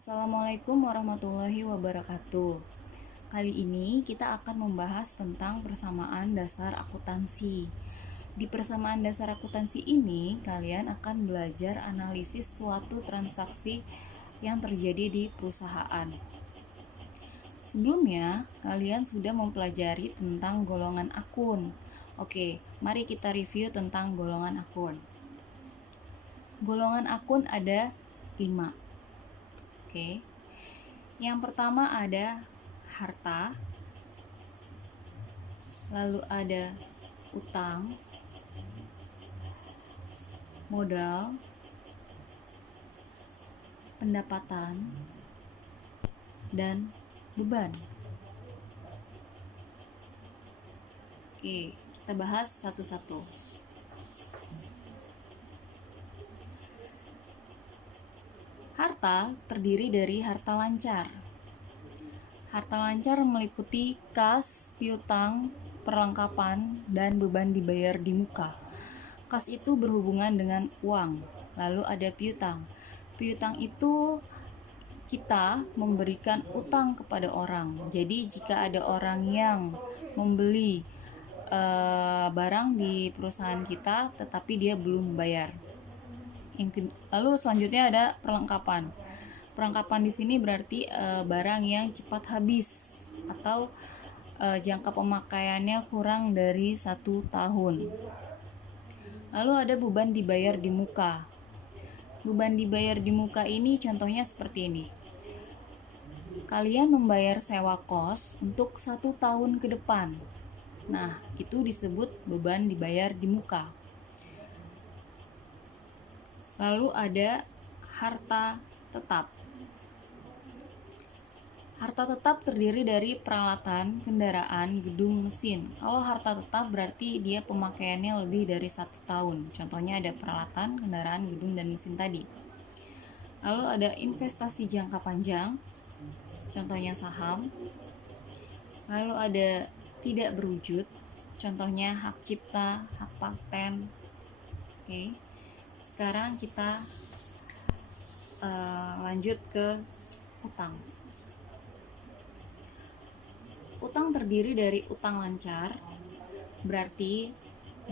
Assalamualaikum warahmatullahi wabarakatuh. Kali ini kita akan membahas tentang persamaan dasar akuntansi. Di persamaan dasar akuntansi ini, kalian akan belajar analisis suatu transaksi yang terjadi di perusahaan. Sebelumnya, kalian sudah mempelajari tentang golongan akun. Oke, mari kita review tentang golongan akun. Golongan akun ada 5. Oke. Yang pertama ada harta, lalu ada utang, modal, pendapatan, dan beban. Oke, kita bahas satu-satu. Harta terdiri dari harta lancar. Harta lancar meliputi kas, piutang, perlengkapan, dan beban dibayar di muka. Kas itu berhubungan dengan uang. Lalu ada piutang. Piutang itu kita memberikan utang kepada orang. Jadi jika ada orang yang membeli barang di perusahaan kita tetapi dia belum bayar. Lalu selanjutnya ada perlengkapan. Perlengkapan di sini berarti barang yang cepat habis atau jangka pemakaiannya kurang dari 1 tahun. Lalu ada beban dibayar di muka. Beban dibayar di muka ini contohnya seperti ini. Kalian membayar sewa kos untuk 1 tahun ke depan. Nah, itu disebut beban dibayar di muka. Lalu ada harta tetap. Harta tetap terdiri dari peralatan, kendaraan, gedung, mesin. Kalau harta tetap berarti dia pemakaiannya lebih dari 1 tahun. Contohnya ada peralatan, kendaraan, gedung, dan mesin tadi. Lalu ada investasi jangka panjang. Contohnya saham. Lalu ada tidak berwujud. Contohnya hak cipta, hak paten. Oke. Sekarang kita lanjut ke utang. Utang terdiri dari utang lancar, berarti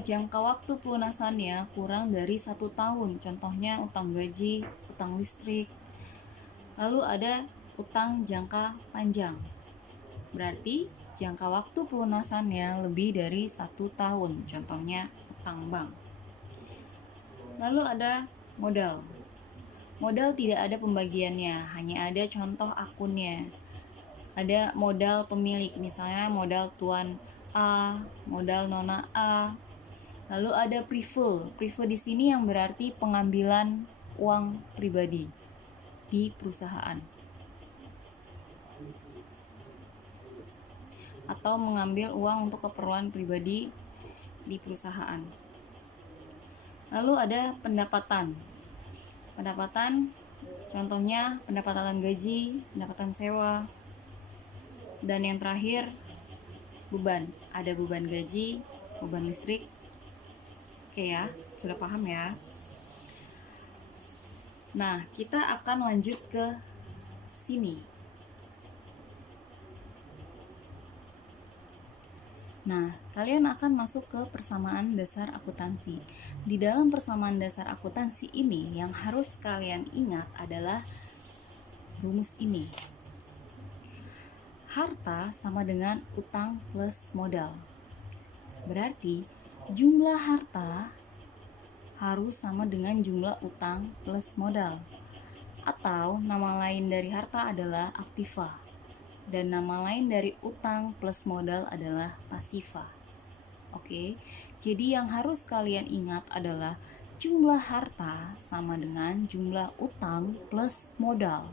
jangka waktu pelunasannya kurang dari 1 tahun. Contohnya utang gaji, utang listrik. Lalu ada utang jangka panjang, berarti jangka waktu pelunasannya lebih dari 1 tahun. Contohnya utang bank. Lalu ada modal. Modal tidak ada pembagiannya, hanya ada contoh akunnya. Ada modal pemilik, misalnya modal tuan A, modal nona A. Lalu ada prive. Prive di sini yang berarti pengambilan uang pribadi di perusahaan. Atau mengambil uang untuk keperluan pribadi di perusahaan. Lalu ada pendapatan. Pendapatan contohnya pendapatan gaji, pendapatan sewa. Dan yang terakhir beban. Ada beban gaji, beban listrik. Oke ya, sudah paham ya? Nah, kita akan lanjut ke sini. Nah, kalian akan masuk ke persamaan dasar akuntansi. Di dalam persamaan dasar akuntansi ini, yang harus kalian ingat adalah rumus ini. Harta sama dengan utang plus modal. Berarti, jumlah harta harus sama dengan jumlah utang plus modal. Atau, nama lain dari harta adalah aktiva. Dan nama lain dari utang plus modal adalah pasiva. Oke, jadi yang harus kalian ingat adalah jumlah harta sama dengan jumlah utang plus modal.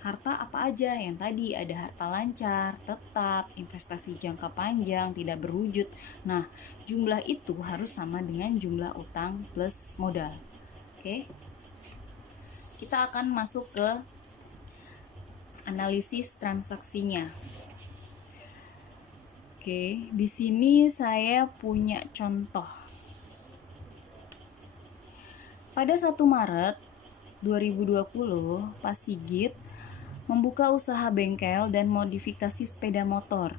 Harta apa aja? Yang tadi ada harta lancar, tetap, investasi jangka panjang, tidak berwujud. Nah, jumlah itu harus sama dengan jumlah utang plus modal. Oke, kita akan masuk ke analisis transaksinya. Oke, di sini saya punya contoh. Pada 1 Maret 2020, Pak Sigit membuka usaha bengkel dan modifikasi sepeda motor.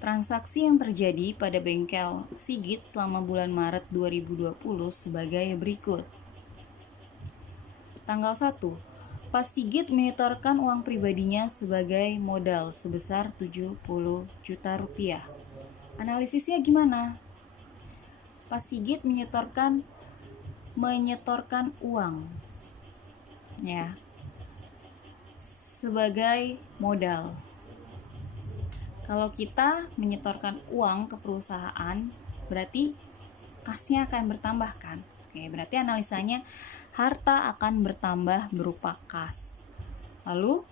Transaksi yang terjadi pada bengkel Sigit selama bulan Maret 2020 sebagai berikut. Tanggal 1, Pak Sigit menyetorkan uang pribadinya sebagai modal sebesar 70 juta rupiah. Analisisnya gimana? Pak Sigit menyetorkan uang ya sebagai modal. Kalau kita menyetorkan uang ke perusahaan, berarti kasnya akan bertambah kan? Oke, berarti analisanya harta akan bertambah berupa kas. Lalu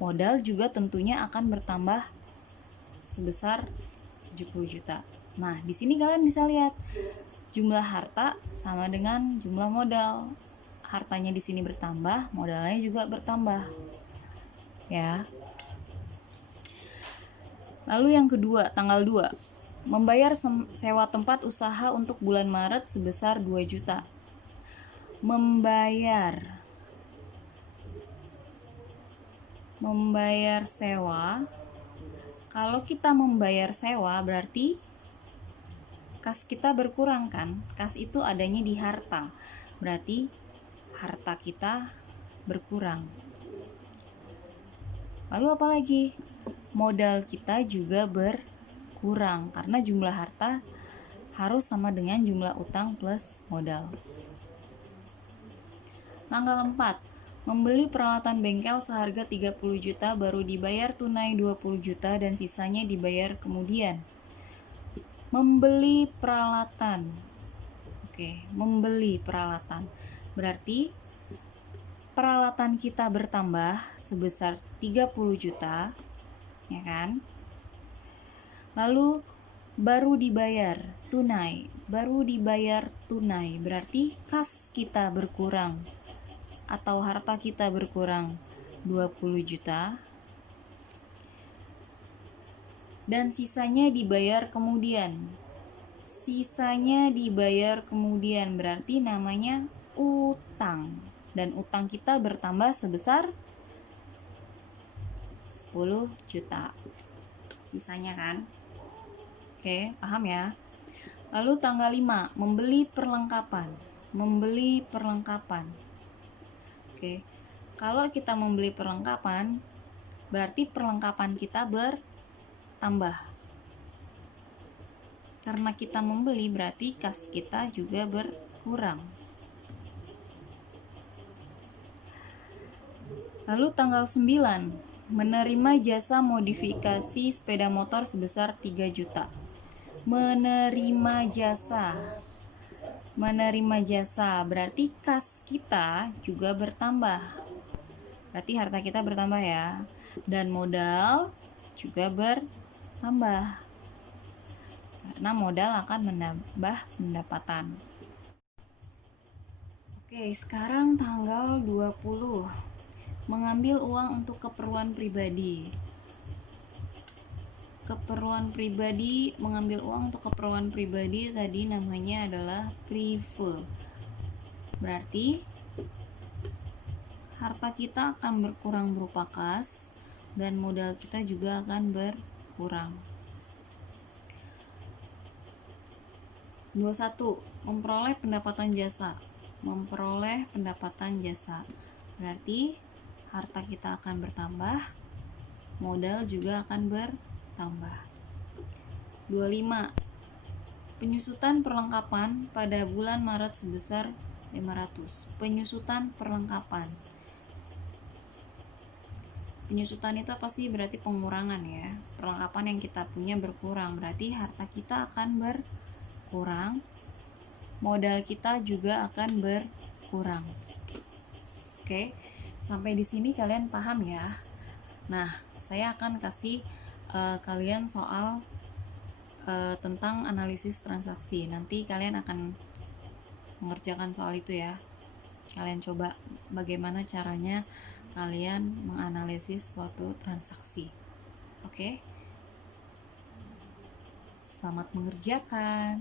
modal juga tentunya akan bertambah sebesar 70 juta. Nah, di sini kalian bisa lihat jumlah harta sama dengan jumlah modal. Hartanya di sini bertambah, modalnya juga bertambah. Ya. Lalu yang kedua, tanggal 2, membayar sewa tempat usaha untuk bulan Maret sebesar 2 juta. Membayar sewa. Kalau kita membayar sewa berarti kas kita berkurang kan? Kas itu adanya di harta. Berarti harta kita berkurang. Lalu apa lagi? Modal kita juga berkurang karena jumlah harta harus sama dengan jumlah utang plus modal. Tanggal 4, membeli peralatan bengkel seharga 30 juta baru dibayar tunai 20 juta dan sisanya dibayar kemudian. Membeli peralatan. Oke, membeli peralatan. Berarti peralatan kita bertambah sebesar 30 juta, ya kan? Lalu baru dibayar tunai. Berarti kas kita berkurang atau harta kita berkurang 20 juta. Dan sisanya dibayar kemudian. Berarti namanya utang. Dan utang kita bertambah sebesar 10 juta. Sisanya kan? Oke, paham ya? Lalu tanggal 5, membeli perlengkapan. Oke. Kalau kita membeli perlengkapan, berarti perlengkapan kita bertambah. Karena kita membeli berarti kas kita juga berkurang. Lalu tanggal 9, menerima jasa modifikasi sepeda motor sebesar 3 juta. Menerima jasa berarti kas kita juga bertambah. Berarti harta kita bertambah ya. Dan modal juga bertambah. Karena modal akan menambah pendapatan. Oke, sekarang tanggal 20. Mengambil uang untuk keperluan pribadi. Mengambil uang untuk keperluan pribadi tadi namanya adalah prive. Berarti harta kita akan berkurang berupa kas dan modal kita juga akan berkurang. 21. Memperoleh pendapatan jasa. Berarti harta kita akan bertambah, modal juga akan bertambah. 25. Penyusutan perlengkapan pada bulan Maret sebesar 500. Penyusutan itu apa sih? Berarti pengurangan ya. Perlengkapan yang kita punya berkurang, berarti harta kita akan berkurang, modal kita juga akan berkurang. Oke. Sampai di sini kalian paham ya. Nah, saya akan kasih kalian soal tentang analisis transaksi. Nanti kalian akan mengerjakan soal itu ya. Kalian coba bagaimana caranya kalian menganalisis suatu transaksi. Oke? Selamat mengerjakan.